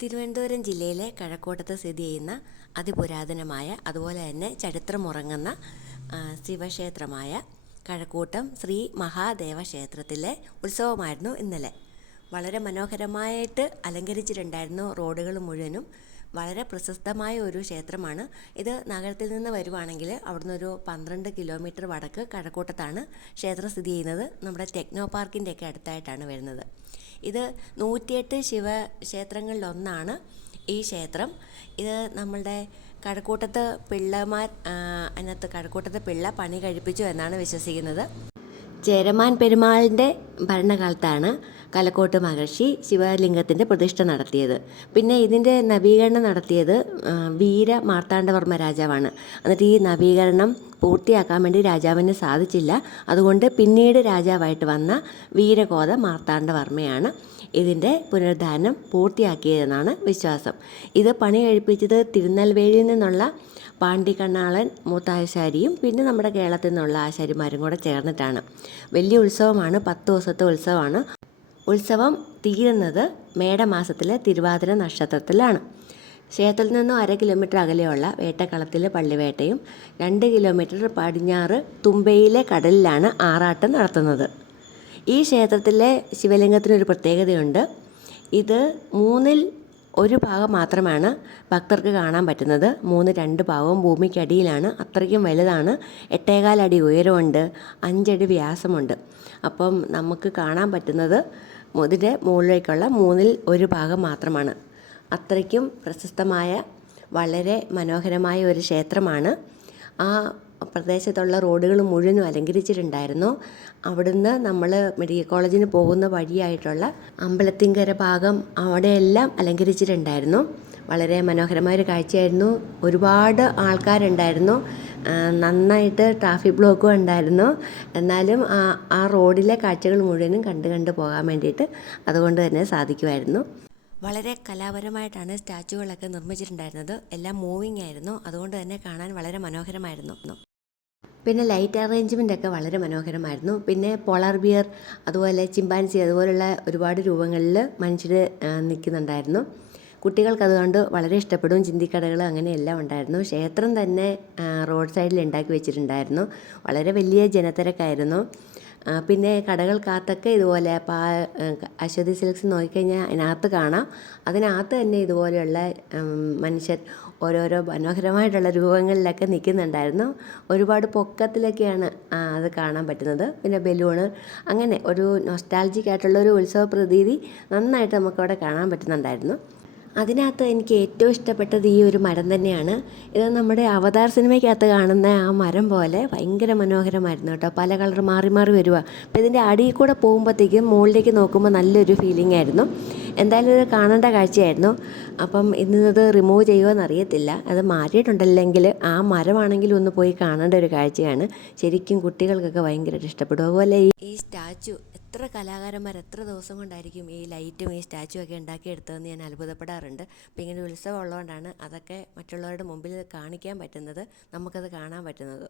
തിരുവനന്തപുരം ജില്ലയിലെ കഴക്കൂട്ടത്ത് സ്ഥിതി ചെയ്യുന്ന അതിപുരാതനമായ അതുപോലെ തന്നെ ചരിത്രമുറങ്ങുന്ന ശിവക്ഷേത്രമായ കഴക്കൂട്ടം ശ്രീ മഹാദേവ ക്ഷേത്രത്തിലെ ഉത്സവമായിരുന്നു ഇന്നലെ. വളരെ മനോഹരമായിട്ട് അലങ്കരിച്ചിട്ടുണ്ടായിരുന്നു റോഡുകൾ മുഴുവനും. വളരെ പ്രശസ്തമായ ഒരു ക്ഷേത്രമാണ് ഇത്. നഗരത്തിൽ നിന്ന് വരുവാണെങ്കിൽ അവിടുന്ന് ഒരു 12 കിലോമീറ്റർ വടക്ക് കഴക്കൂട്ടത്താണ് ക്ഷേത്രം സ്ഥിതി ചെയ്യുന്നത്. നമ്മുടെ ടെക്നോ പാർക്കിൻ്റെയൊക്കെ അടുത്തായിട്ടാണ് വരുന്നത്. ഇത് 108 ശിവക്ഷേത്രങ്ങളിലൊന്നാണ് ഈ ക്ഷേത്രം. ഇത് നമ്മളുടെ കഴക്കൂട്ടത്ത് പിള്ളമാർ അതിനകത്ത് കഴക്കൂട്ടത്ത് പിള്ള പണി കഴിപ്പിച്ചു എന്നാണ് വിശ്വസിക്കുന്നത്. ചേരമാൻ പെരുമാളിൻ്റെ ഭരണകാലത്താണ് കലക്കോട്ട് മഹർഷി ശിവലിംഗത്തിൻ്റെ പ്രതിഷ്ഠ നടത്തിയത്. പിന്നെ ഇതിൻ്റെ നവീകരണം നടത്തിയത് വീര മാർത്താണ്ഡവർമ്മ രാജാവാണ്. എന്നിട്ട് ഈ നവീകരണം പൂർത്തിയാക്കാൻ വേണ്ടി രാജാവിന് സാധിച്ചില്ല. അതുകൊണ്ട് പിന്നീട് രാജാവായിട്ട് വന്ന വീരകോത മാർത്താണ്ഡവർമ്മയാണ് ഇതിൻ്റെ പുനരുദ്ധാരണം പൂർത്തിയാക്കിയതെന്നാണ് വിശ്വാസം. ഇത് പണി കഴിപ്പിച്ചത് തിരുനെൽവേലിയിൽ നിന്നുള്ള പാണ്ടിക്കണ്ണാളൻ മൂത്താശാരിയും പിന്നെ നമ്മുടെ കേരളത്തിൽ നിന്നുള്ള ആശാരിമാരും കൂടെ ചേർന്നിട്ടാണ്. വലിയ ഉത്സവമാണ്, 10 ദിവസത്തെ ഉത്സവമാണ്. ഉത്സവം തീരുന്നത് മേടമാസത്തിലെ തിരുവാതിര നക്ഷത്രത്തിലാണ്. ക്ഷേത്രത്തിൽ നിന്നും 1/2 കിലോമീറ്റർ അകലെയുള്ള വേട്ടക്കളത്തിലെ പള്ളിവേട്ടയും 2 കിലോമീറ്റർ പടിഞ്ഞാറ് തുമ്പയിലെ കടലിലാണ് ആറാട്ട് നടത്തുന്നത്. ഈ ക്ഷേത്രത്തിലെ ശിവലിംഗത്തിനൊരു പ്രത്യേകതയുണ്ട്. ഇത് 1/3 ഭാഗം മാത്രമാണ് ഭക്തർക്ക് കാണാൻ പറ്റുന്നത്. 2 ഭാഗവും ഭൂമിക്കടിയിലാണ്. അത്രയ്ക്കും വലുതാണ്. 8.25 അടി ഉയരമുണ്ട്, 5 അടി വ്യാസമുണ്ട്. അപ്പം നമുക്ക് കാണാൻ പറ്റുന്നത് ഇതിൻ്റെ മുകളിലേക്കുള്ള 1/3 ഭാഗം മാത്രമാണ്. അത്രയ്ക്കും പ്രശസ്തമായ വളരെ മനോഹരമായ ഒരു ക്ഷേത്രമാണ്. ആ പ്രദേശത്തുള്ള റോഡുകൾ മുഴുവനും അലങ്കരിച്ചിട്ടുണ്ടായിരുന്നു. അവിടുന്ന് നമ്മൾ മെഡിക്കൽ കോളേജിന് പോകുന്ന വഴിയായിട്ടുള്ള അമ്പലത്തിങ്കര ഭാഗം അവിടെയെല്ലാം അലങ്കരിച്ചിട്ടുണ്ടായിരുന്നു. വളരെ മനോഹരമായൊരു കാഴ്ചയായിരുന്നു. ഒരുപാട് ആൾക്കാരുണ്ടായിരുന്നു. നന്നായിട്ട് ട്രാഫിക് ബ്ലോക്കും ഉണ്ടായിരുന്നു. എന്നാലും ആ റോഡിലെ കാഴ്ചകൾ മുഴുവനും കണ്ട് പോകാൻ വേണ്ടിയിട്ട് അതുകൊണ്ട് തന്നെ സാധിക്കുമായിരുന്നു. വളരെ കലാപരമായിട്ടാണ് സ്റ്റാച്ചുകളൊക്കെ നിർമ്മിച്ചിട്ടുണ്ടായിരുന്നത്. എല്ലാം മൂവിങ് ആയിരുന്നു. അതുകൊണ്ട് തന്നെ കാണാൻ വളരെ മനോഹരമായിരുന്നു. പിന്നെ ലൈറ്റ് അറേഞ്ച്മെൻ്റ് ഒക്കെ വളരെ മനോഹരമായിരുന്നു. പിന്നെ പോളാർ ബിയർ, അതുപോലെ ചിമ്പാൻസി, അതുപോലുള്ള ഒരുപാട് രൂപങ്ങളിൽ മനുഷ്യർ നിൽക്കുന്നുണ്ടായിരുന്നു. കുട്ടികൾക്ക് അതുകൊണ്ട് വളരെ ഇഷ്ടപ്പെടും. ചിന്തിക്കടകൾ അങ്ങനെയെല്ലാം ഉണ്ടായിരുന്നു. ക്ഷേത്രം തന്നെ റോഡ് സൈഡിൽ ഉണ്ടാക്കി വെച്ചിട്ടുണ്ടായിരുന്നു. വളരെ വലിയ ജനത്തിരക്കായിരുന്നു. പിന്നെ കടകൾക്കകത്തൊക്കെ ഇതുപോലെ അശ്വതി സിൽക്സ് നോക്കിക്കഴിഞ്ഞാൽ അതിനകത്ത് കാണാം. അതിനകത്ത് തന്നെ ഇതുപോലെയുള്ള മനുഷ്യർ ഓരോരോ മനോഹരമായിട്ടുള്ള രൂപങ്ങളിലൊക്കെ നിൽക്കുന്നുണ്ടായിരുന്നു. ഒരുപാട് പൊക്കത്തിലൊക്കെയാണ് അത് കാണാൻ പറ്റുന്നത്. പിന്നെ ബലൂണ്, അങ്ങനെ ഒരു നൊസ്റ്റാൾജിക് ആയിട്ടുള്ള ഒരു ഉത്സവ പ്രതീതി നന്നായിട്ട് നമുക്കവിടെ കാണാൻ പറ്റുന്നുണ്ടായിരുന്നു. അതിനകത്ത് എനിക്ക് ഏറ്റവും ഇഷ്ടപ്പെട്ടത് ഈ ഒരു മരം തന്നെയാണ്. ഇത് നമ്മുടെ അവതാർ സിനിമയ്ക്കകത്ത് കാണുന്ന ആ മരം പോലെ ഭയങ്കര മനോഹരമായിരുന്നു കേട്ടോ. പല കളർ മാറി മാറി വരുക. അപ്പോൾ ഇതിൻ്റെ അടിയിൽ കൂടെ പോകുമ്പോഴത്തേക്കും മുകളിലേക്ക് നോക്കുമ്പോൾ നല്ലൊരു ഫീലിംഗ് ആയിരുന്നു. എന്തായാലും ഇത് കാണേണ്ട കാഴ്ചയായിരുന്നു. അപ്പം ഇന്നത് റിമൂവ് ചെയ്യുമോ അറിയത്തില്ല. അത് മാറ്റിയിട്ടുണ്ടല്ലെങ്കിൽ ആ മരമാണെങ്കിലും ഒന്ന് പോയി കാണേണ്ട ഒരു കാഴ്ചയാണ്. ശരിക്കും കുട്ടികൾക്കൊക്കെ ഭയങ്കരമായിട്ട് ഇഷ്ടപ്പെടും. അതുപോലെ ഈ സ്റ്റാച്ചു എത്ര കലാകാരന്മാർ എത്ര ദിവസം കൊണ്ടായിരിക്കും ഈ ലൈറ്റും ഈ സ്റ്റാച്ചു ഒക്കെ ഉണ്ടാക്കിയെടുത്തതെന്ന് ഞാൻ അത്ഭുതപ്പെടാറുണ്ട്. അപ്പോൾ ഇങ്ങനെ ഉത്സവം ഉള്ളതുകൊണ്ടാണ് അതൊക്കെ മറ്റുള്ളവരുടെ മുമ്പിൽ കാണിക്കാൻ പറ്റുന്നത്, നമുക്കത് കാണാൻ പറ്റുന്നത്.